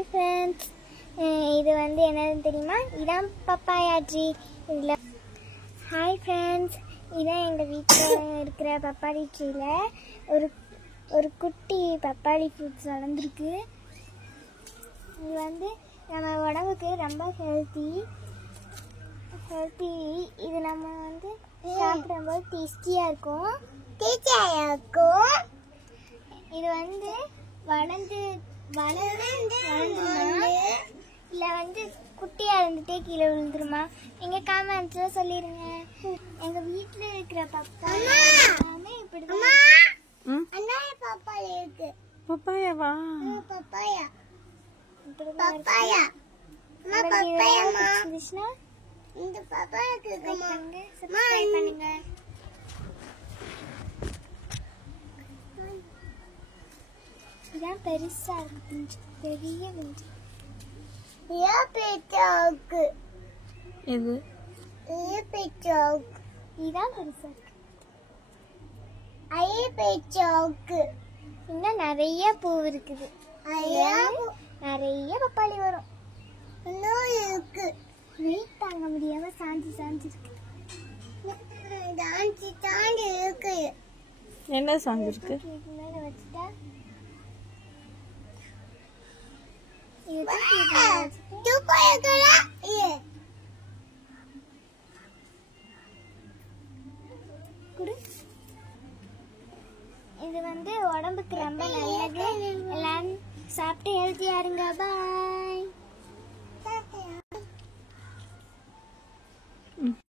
Hi friends, இது வந்து என்னன்னு தெரியுமா? இதான் பப்பாயா ட்ரீ. இதில் ஹாய் ஃப்ரெண்ட்ஸ், இதான் எங்கள் வீட்டில் இருக்கிற பப்பாளி ட்ரீயில் ஒரு குட்டி பப்பாளி ஃப்ரூட்ஸ் வளர்ந்துருக்கு. இது வந்து நம்ம உடம்புக்கு ரொம்ப ஹெல்த்தி. இது நம்ம வந்து சாப்பிடும்போது டேஸ்டியாக இருக்கும். இது வந்து வளர்ந்து இல்லை வந்து குட்டியாக இருந்துட்டே கீழே விழுந்துருமா? நீங்கள் காமெண்ட்ஸில் சொல்லிடுங்க. எங்கள் வீட்டில் இருக்கிற பப்பாளி எல்லாமே இப்படி தான். பப்பாளி இருக்கு. பப்பாயாவா? பப்பாயா பப்பாயா இருந்துச்சுன்னா இந்த பப்பாயாக்கு சப்ஸ்கிரைப் பண்ணுங்க. இதான் பெருசா இருக்கு, பெரிய பிஞ்சு. இது இதான் பெருசா இருக்கு. இன்னும் நிறைய பூ இருக்குது. நிறைய பப்பாளி வரும். வெயிட் தாங்க முடியாம சாஞ்சு இருக்கு. என்ன சாஞ்சிருக்கு? இது மேல வச்சுட்டா இது வந்து உடம்புக்கு ரொம்ப நல்லது. எல்லாரும் சாப்பிட்டு ஹெல்த்தியா இருங்க. பாய்.